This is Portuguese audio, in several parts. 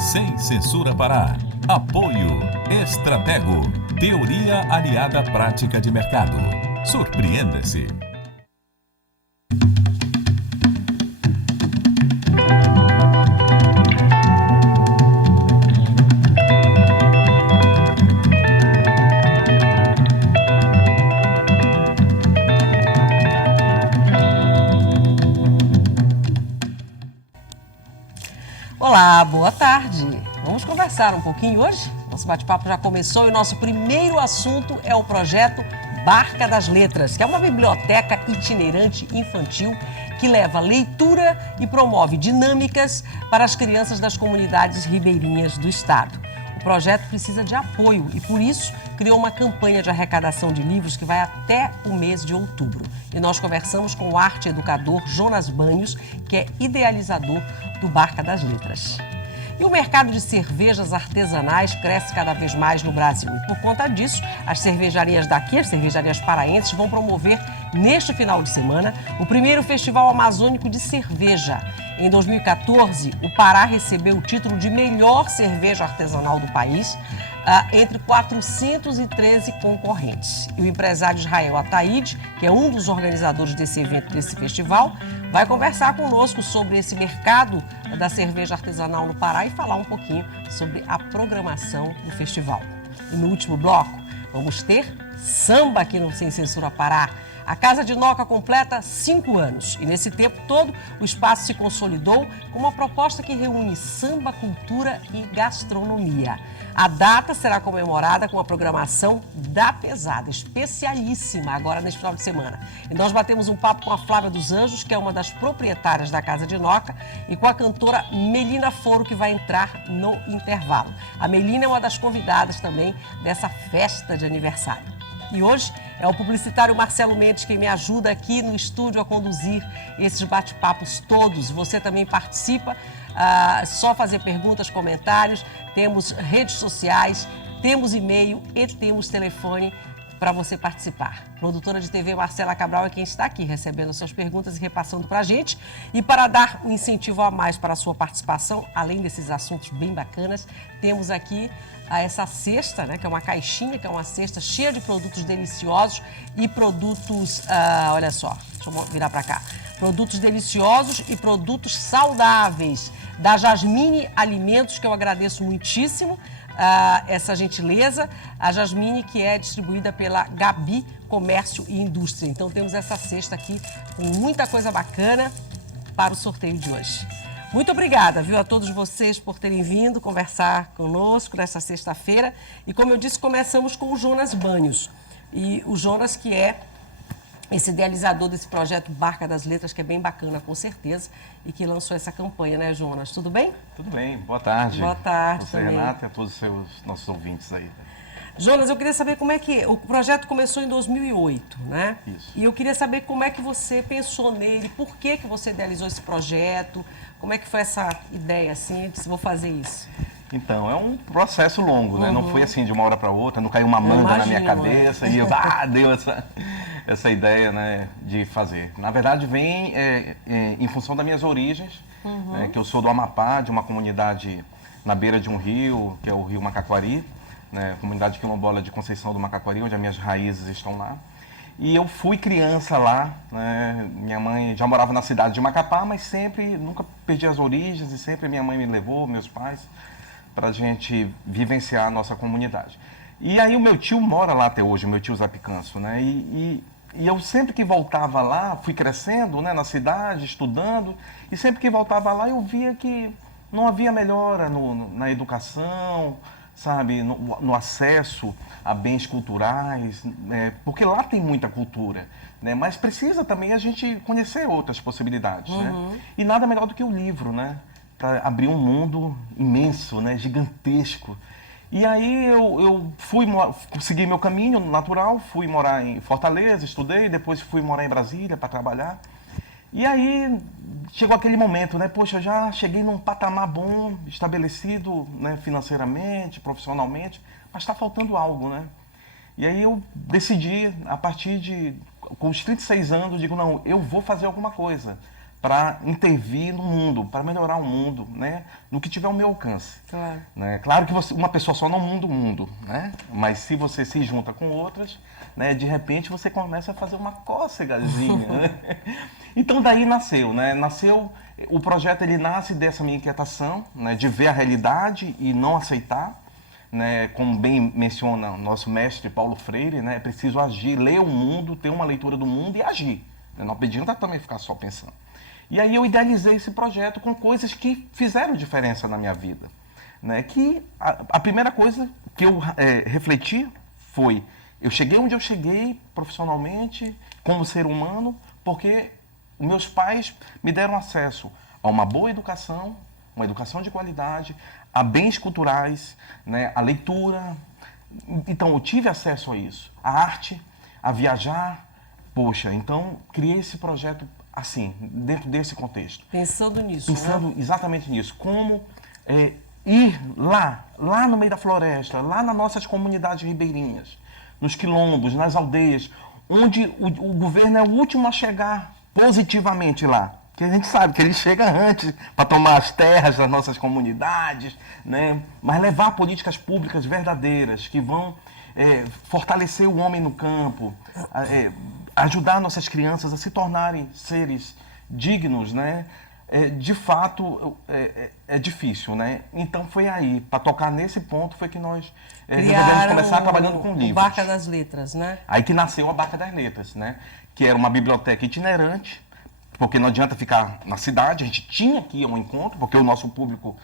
Sem Censura Pará. Apoio Estratego. Teoria aliada à prática de mercado. Surpreenda-se. Olá, boa tarde. Vamos conversar um pouquinho hoje? Nosso bate-papo já começou e o nosso primeiro assunto é o projeto Barca das Letras, que é uma biblioteca itinerante infantil que leva leitura e promove dinâmicas para as crianças das comunidades ribeirinhas do estado. O projeto precisa de apoio e, por isso, criou uma campanha de arrecadação de livros que vai até o mês de outubro. E nós conversamos com o arte-educador Jonas Banhos, que é idealizador do Barca das Letras. E o mercado de cervejas artesanais cresce cada vez mais no Brasil. E por conta disso, as cervejarias daqui, as cervejarias paraenses, vão promover neste final de semana o primeiro Festival Amazônico de Cerveja. Em 2014, o Pará recebeu o título de melhor cerveja artesanal do país, entre 413 concorrentes. E o empresário Israel Ataíde, que é um dos organizadores desse evento, desse festival, vai conversar conosco sobre esse mercado da cerveja artesanal no Pará e falar um pouquinho sobre a programação do festival. E no último bloco, vamos ter samba aqui no Sem Censura Pará. A Casa de Noca completa 5 anos e nesse tempo todo o espaço se consolidou com uma proposta que reúne samba, cultura e gastronomia. A data será comemorada com a programação da Pesada, especialíssima agora neste final de semana. E nós batemos um papo com a Flávia dos Anjos, que é uma das proprietárias da Casa de Noca, e com a cantora Melina Foro, que vai entrar no intervalo. A Melina é uma das convidadas também dessa festa de aniversário. E hoje é o publicitário Marcelo Mendes quem me ajuda aqui no estúdio a conduzir esses bate-papos todos. Você também participa, só fazer perguntas, comentários. Temos redes sociais, temos e-mail e temos telefone para você participar. Produtora de TV Marcela Cabral é quem está aqui recebendo suas perguntas e repassando para a gente. E para dar um incentivo a mais para a sua participação, além desses assuntos bem bacanas, temos aqui essa cesta, né, que é uma caixinha, que é uma cesta cheia de produtos deliciosos e produtos, olha só, deixa eu virar para cá, produtos deliciosos e produtos saudáveis, da Jasmine Alimentos, que eu agradeço muitíssimo essa gentileza, a Jasmine, que é distribuída pela Gabi Comércio e Indústria. Então temos essa cesta aqui com muita coisa bacana para o sorteio de hoje. Muito obrigada, viu, a todos vocês por terem vindo conversar conosco nessa sexta-feira. E como eu disse, começamos com o Jonas Banhos. E o Jonas, que é esse idealizador desse projeto Barca das Letras, que é bem bacana, com certeza, e que lançou essa campanha, né, Jonas? Tudo bem? Tudo bem, boa tarde. Boa tarde você, também. Renata, e a todos os nossos ouvintes aí. Jonas, eu queria saber como é que... O projeto começou em 2008, né? Isso. E eu queria saber como é que você pensou nele, por que você idealizou esse projeto, como é que foi essa ideia, assim, eu disse, vou fazer isso. Então, é um processo longo, né? Não foi assim de uma hora para outra, não caiu uma manga na minha cabeça e eu deu essa ideia, né, de fazer. Na verdade, vem em função das minhas origens, que eu sou do Amapá, de uma comunidade na beira de um rio, que é o Rio Macaquari, né, comunidade quilombola de Conceição do Macaquari, onde as minhas raízes estão lá. E eu fui criança lá, né? Minha mãe já morava na cidade de Macapá, mas sempre, nunca perdi as origens e sempre minha mãe me levou, meus pais, para a gente vivenciar a nossa comunidade. E aí o meu tio mora lá até hoje, o meu tio Zé Picanço, né? E eu sempre que voltava lá, fui crescendo, né, na cidade, estudando, e sempre que voltava lá eu via que não havia melhora na educação, sabe, no acesso a bens culturais, né, porque lá tem muita cultura, né, mas precisa também a gente conhecer outras possibilidades, né? E nada melhor do que o livro, né, para abrir um mundo imenso, né, gigantesco. E aí eu segui meu caminho natural, fui morar em Fortaleza, estudei, depois fui morar em Brasília para trabalhar. E aí chegou aquele momento, né? Poxa, eu já cheguei num patamar bom, estabelecido, né, financeiramente, profissionalmente, mas está faltando algo, né? E aí eu decidi, com os 36 anos, digo, não, eu vou fazer alguma coisa para intervir no mundo, para melhorar o mundo, né? No que tiver ao meu alcance. Claro. Né? Claro que uma pessoa só não muda o mundo, né? Mas se você se junta com outras, né? De repente você começa a fazer uma cócegazinha. Né? Então daí nasceu, né? O projeto ele nasce dessa minha inquietação, né? De ver a realidade e não aceitar. Né, como bem menciona o nosso mestre Paulo Freire, né, é preciso agir, ler o mundo, ter uma leitura do mundo e agir. Né, não adianta também ficar só pensando. E aí eu idealizei esse projeto com coisas que fizeram diferença na minha vida. Né, que a primeira coisa que eu refleti foi, eu cheguei onde eu cheguei profissionalmente, como ser humano, porque meus pais me deram acesso a uma boa educação, uma educação de qualidade, a bens culturais, né, a leitura. Então, eu tive acesso a isso. A arte, a viajar. Poxa, então, criei esse projeto assim, dentro desse contexto. Pensando nisso, Pensando né? exatamente nisso. Como ir lá no meio da floresta, lá nas nossas comunidades ribeirinhas, nos quilombos, nas aldeias, onde o governo é o último a chegar positivamente lá. Que a gente sabe que ele chega antes para tomar as terras das nossas comunidades, né? Mas levar políticas públicas verdadeiras que vão fortalecer o homem no campo, ajudar nossas crianças a se tornarem seres dignos, né? De fato, é difícil, né? Então foi aí, para tocar nesse ponto, foi que nós resolvemos começar trabalhando com livros. Barca das Letras, né? Aí que nasceu a Barca das Letras, né? Que era uma biblioteca itinerante, porque não adianta ficar na cidade, a gente tinha que ir ao encontro, porque o nosso público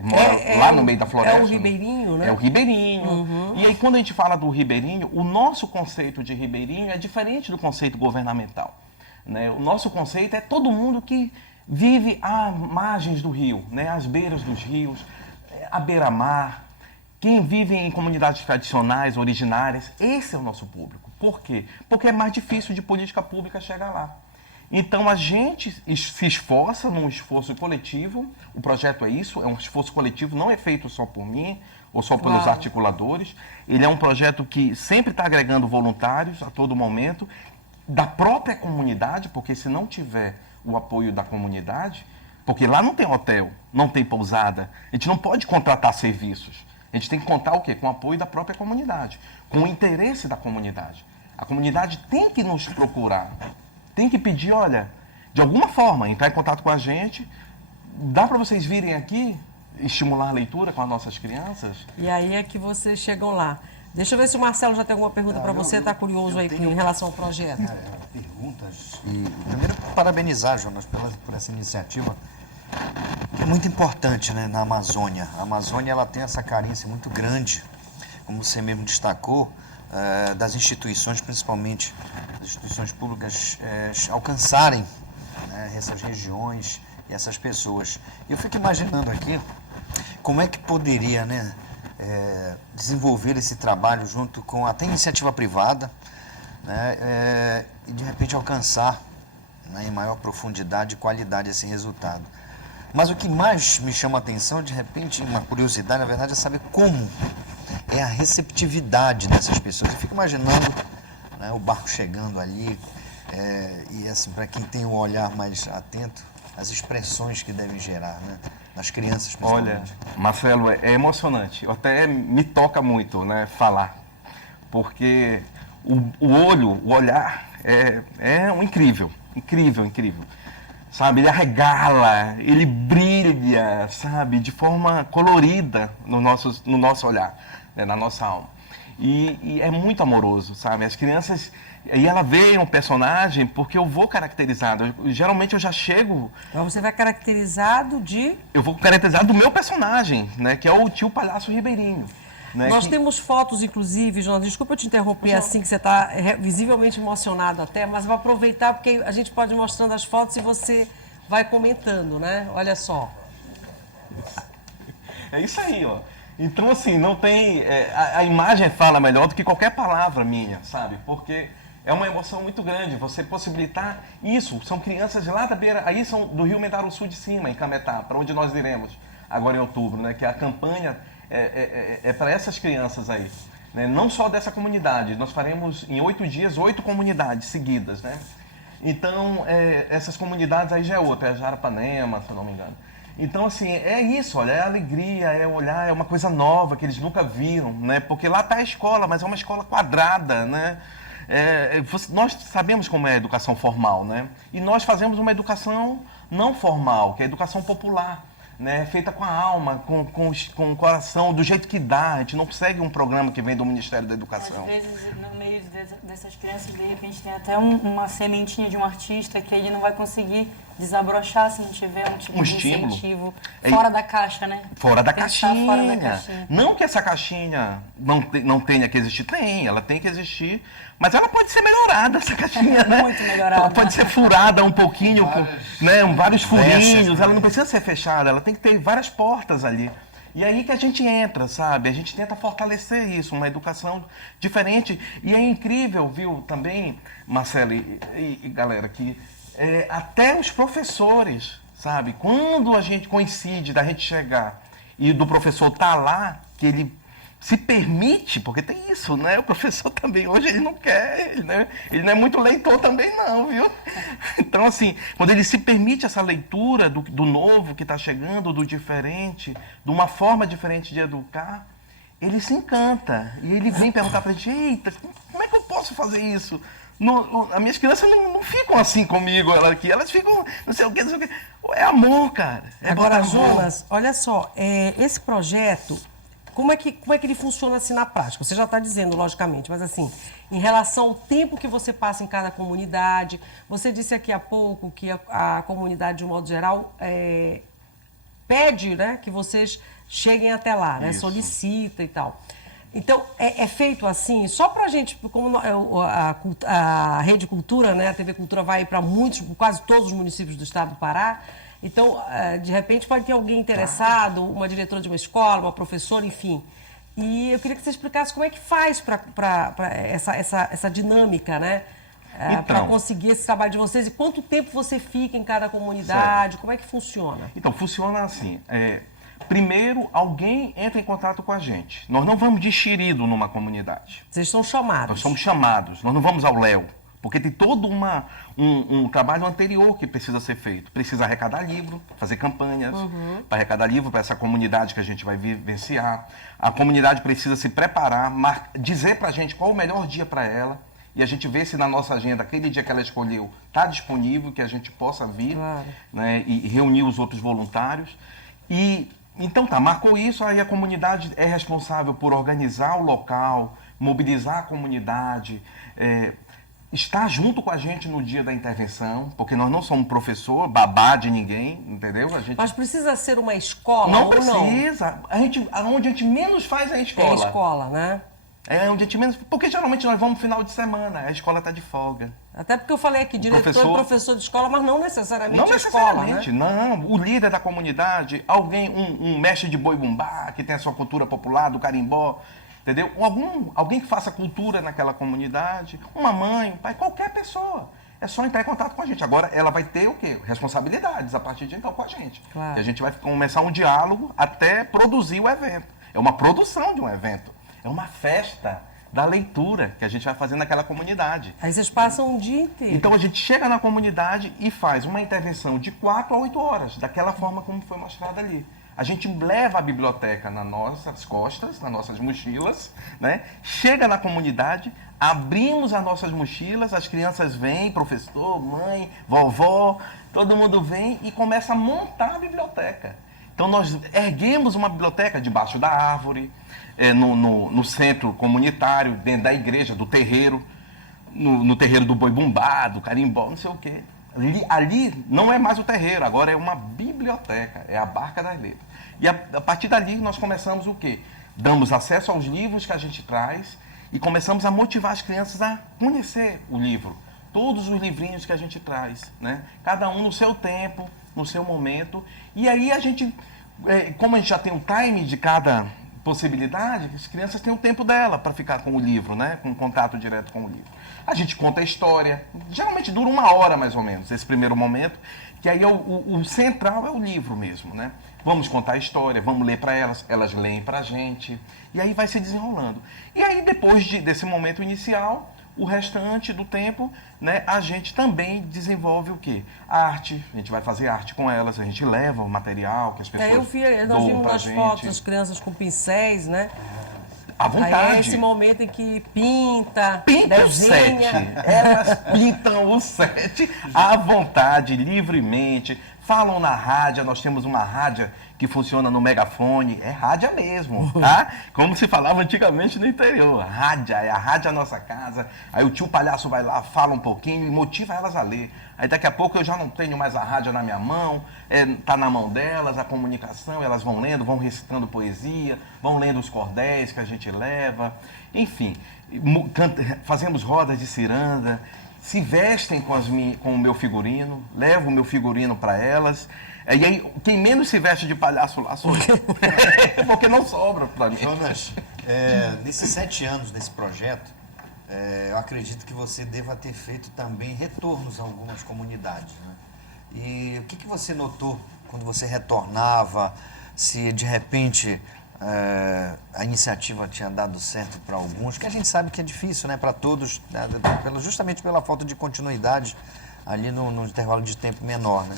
mora lá no meio da floresta. É o ribeirinho, né? É o ribeirinho. Uhum. E aí, quando a gente fala do ribeirinho, o nosso conceito de ribeirinho é diferente do conceito governamental. Né? O nosso conceito é todo mundo que vive às margens do rio, né? Às beiras dos rios, à beira-mar. Quem vive em comunidades tradicionais, originárias, esse é o nosso público. Por quê? Porque é mais difícil de política pública chegar lá. Então, a gente se esforça num esforço coletivo, o projeto é isso, é um esforço coletivo, não é feito só por mim ou só pelos articuladores. Ele é um projeto que sempre está agregando voluntários a todo momento, da própria comunidade, porque se não tiver o apoio da comunidade, porque lá não tem hotel, não tem pousada, a gente não pode contratar serviços. A gente tem que contar o quê? Com o apoio da própria comunidade, com o interesse da comunidade. A comunidade tem que nos procurar. Tem que pedir, olha, de alguma forma, entrar em contato com a gente. Dá para vocês virem aqui, estimular a leitura com as nossas crianças? E aí é que vocês chegam lá. Deixa eu ver se o Marcelo já tem alguma pergunta para você, está curioso aí em relação ao projeto. Perguntas. E primeiro, parabenizar, Jonas, por essa iniciativa, que é muito importante, né, na Amazônia. A Amazônia ela tem essa carência muito grande, como você mesmo destacou, das instituições, principalmente das instituições públicas, alcançarem, né, essas regiões e essas pessoas. Eu fico imaginando aqui como é que poderia, né, desenvolver esse trabalho junto com até iniciativa privada, né, e de repente alcançar, né, em maior profundidade e qualidade esse resultado. Mas o que mais me chama a atenção, de repente, uma curiosidade, na verdade, é saber como é a receptividade dessas pessoas. Eu fico imaginando, né, o barco chegando ali, e assim, para quem tem um olhar mais atento, as expressões que devem gerar, né, nas crianças, principalmente. Olha, Marcelo, é emocionante. Até me toca muito, né, falar, porque o olho, o olhar é um incrível, incrível, incrível. Sabe, ele arregala, ele brilha, sabe, de forma colorida no nosso olhar, né, na nossa alma. E é muito amoroso, sabe? As crianças, e ela vê um personagem porque eu vou caracterizado. Geralmente eu já chego... Então você vai caracterizado de... Eu vou caracterizado do meu personagem, né, que é o tio Palhaço Ribeirinho. Né, Nós temos fotos, inclusive, Jonas, desculpa eu te interromper assim, que você está visivelmente emocionado até, mas vou aproveitar porque a gente pode ir mostrando as fotos e você vai comentando, né? Olha só. É isso aí, ó. Então, assim, não tem... a imagem fala melhor do que qualquer palavra minha, sabe? Porque é uma emoção muito grande você possibilitar isso. São crianças lá da beira... Aí são do Rio Mendaroçu de cima, em Cametá, para onde nós iremos agora em outubro, né? Que a campanha é para essas crianças aí. Né? Não só dessa comunidade. Nós faremos, em 8 dias, 8 comunidades seguidas, né? Então, essas comunidades aí já é outra, é Jarapanema, se eu não me engano. Então, assim, é isso, olha, é alegria, é olhar, é uma coisa nova que eles nunca viram, né? Porque lá está a escola, mas é uma escola quadrada, né? Nós sabemos como é a educação formal, né? E nós fazemos uma educação não formal, que é a educação popular, né? Feita com a alma, com o coração, do jeito que dá. A gente não segue um programa que vem do Ministério da Educação. Às vezes, no meio dessas crianças, de repente, tem até uma sementinha de um artista que ele não vai conseguir desabrochar se não tiver um tipo de estímulo. Incentivo fora da caixa, né? Fora da Pensar caixinha. fora da caixinha. Não que essa caixinha não tenha que existir, ela tem que existir, mas ela pode ser melhorada, essa caixinha, né? Muito melhorada. Pode ser furada um pouquinho, né? Vários furinhos, né? ela não precisa ser fechada, ela tem que ter várias portas ali. E aí que a gente entra, sabe? A gente tenta fortalecer isso, uma educação diferente. E é incrível, viu, também, Marcelo e galera, que até os professores, sabe? Quando a gente coincide da gente chegar e do professor estar lá, que ele se permite, porque tem isso, né? O professor também, hoje ele não quer, ele não é muito leitor também não, viu? Então, assim, quando ele se permite essa leitura do novo que está chegando, do diferente, de uma forma diferente de educar, ele se encanta. E ele vem perguntar pra gente, eita, como é que eu posso fazer isso? As minhas crianças não ficam assim comigo, elas ficam, não sei o que, não sei o que. É amor, cara. Agora, Jonas, olha só, esse projeto, como é que ele funciona assim na prática? Você já está dizendo, logicamente, mas assim, em relação ao tempo que você passa em cada comunidade, você disse aqui há pouco que a comunidade, de um modo geral, pede, né, que vocês cheguem até lá, né, solicita e tal. Então, é feito assim, só para a gente, como a Rede Cultura, né, a TV Cultura vai para quase todos os municípios do estado do Pará. Então, de repente, pode ter alguém interessado, uma diretora de uma escola, uma professora, enfim. E eu queria que você explicasse como é que faz para essa dinâmica, né? Para conseguir esse trabalho de vocês e quanto tempo você fica em cada comunidade, como é que funciona? Então, funciona assim. Primeiro, alguém entra em contato com a gente. Nós não vamos de xerido numa comunidade. Vocês são chamados. Nós somos chamados, nós não vamos ao léu. Porque tem todo um trabalho anterior que precisa ser feito. Precisa arrecadar livro, fazer campanhas para arrecadar livro para essa comunidade que a gente vai vivenciar. A comunidade precisa se preparar, dizer para a gente qual o melhor dia para ela. E a gente vê se na nossa agenda, aquele dia que ela escolheu, está disponível, que a gente possa vir, né, e reunir os outros voluntários. Então marcou isso, aí a comunidade é responsável por organizar o local, mobilizar a comunidade, estar junto com a gente no dia da intervenção, porque nós não somos professor, babá de ninguém, entendeu? Mas precisa ser uma escola não ou precisa. Onde a gente menos faz é a escola. É a escola, né? É onde a gente menos... Porque geralmente nós vamos no final de semana, a escola está de folga. Até porque eu falei aqui, diretor e professor de escola, mas não necessariamente não a escola, né? Não, o líder da comunidade, alguém, um mestre de boi bumbá, que tem a sua cultura popular, do carimbó, entendeu? Alguém que faça cultura naquela comunidade, uma mãe, um pai, qualquer pessoa. É só entrar em contato com a gente. Agora, ela vai ter o quê? Responsabilidades a partir de então com a gente. Claro. E a gente vai começar um diálogo até produzir o evento. É uma produção de um evento. É uma festa da leitura que a gente vai fazer naquela comunidade. Aí vocês passam um dia inteiro. Então a gente chega na comunidade e faz uma intervenção de 4 a 8 horas, daquela forma como foi mostrada ali. A gente leva a biblioteca nas nossas costas, nas nossas mochilas, né? Chega na comunidade, abrimos as nossas mochilas, as crianças vêm, professor, mãe, vovó, todo mundo vem e começa a montar a biblioteca. Então nós erguemos uma biblioteca debaixo da árvore, no centro comunitário, dentro da igreja, do terreiro, no terreiro do boi bumbá, do carimbó, não sei o quê. Ali não é mais o terreiro, agora é uma biblioteca, é a Barca das Letras. E a partir dali nós começamos o quê? Damos acesso aos livros que a gente traz e começamos a motivar as crianças a conhecer o livro. Todos os livrinhos que a gente traz, né? Cada um no seu tempo, no seu momento. E aí a gente, como a gente já tem um time de cada possibilidade, as crianças têm o tempo dela para ficar com o livro, né? Com contato direto com o livro. A gente conta a história, geralmente dura 1 hora mais ou menos, esse primeiro momento, que aí o central é o livro mesmo, né? Vamos contar a história, vamos ler para elas, elas leem para a gente, e aí vai se desenrolando. E aí depois desse momento inicial, O restante do tempo, né, a gente também desenvolve o quê? Arte, a gente vai fazer arte com elas, a gente leva o material que as pessoas Nós doam vimos pra nas gente. fotos as crianças com pincéis, né? À Aí é vontade. esse momento em que pinta, Pinta o set. desenha. Elas pintam o set à vontade, livremente. Falam na rádio, nós temos uma rádio que funciona no megafone. É rádio mesmo, tá? Como se falava antigamente no interior. Rádio, é a rádio da nossa casa. Aí o tio palhaço vai lá, fala um pouquinho e motiva elas a ler. Aí daqui a pouco eu já não tenho mais a rádio na minha mão, tá na mão delas, a comunicação, elas vão lendo, vão recitando poesia, vão lendo os cordéis que a gente leva. Enfim, fazemos rodas de ciranda, se vestem com o meu figurino, levo o meu figurino para elas. E aí, quem menos se veste de palhaço lá sou eu. Porque não sobra para mim. Jonas, nesses 7 anos desse projeto, eu acredito que você deva ter feito também retornos a algumas comunidades, né? E o que você notou quando você retornava? Se de repente a iniciativa tinha dado certo para alguns, que a gente sabe que é difícil, né, para todos, né, justamente pela falta de continuidade ali no intervalo de tempo menor, né?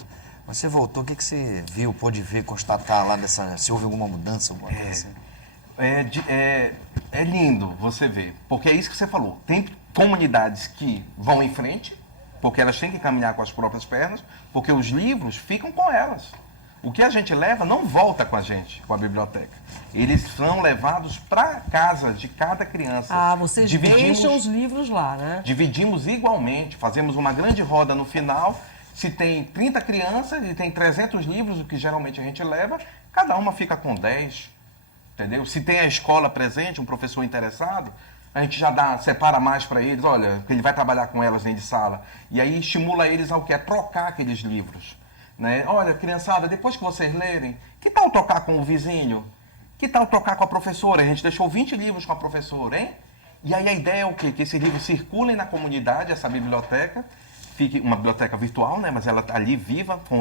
Você voltou, o que você viu, pôde ver, constatar lá se houve alguma mudança, alguma coisa assim? É lindo você ver, porque é isso que você falou. Tem comunidades que vão em frente, porque elas têm que caminhar com as próprias pernas, porque os livros ficam com elas. O que a gente leva não volta com a gente, com a biblioteca. Eles são levados para casa de cada criança. Ah, vocês deixam os livros lá, né? Dividimos igualmente, fazemos uma grande roda no final. Se tem 30 crianças e tem 300 livros, o que geralmente a gente leva, cada uma fica com 10, entendeu? Se tem a escola presente, um professor interessado, a gente já separa mais para eles, olha, ele vai trabalhar com elas dentro de sala. E aí estimula eles ao que? É trocar aqueles livros. Né? Olha, criançada, depois que vocês lerem, que tal trocar com o vizinho? Que tal trocar com a professora? A gente deixou 20 livros com a professora, hein? E aí a ideia é o quê? Que esses livros circulem na comunidade, essa biblioteca, fique uma biblioteca virtual, né? Mas ela está ali viva, com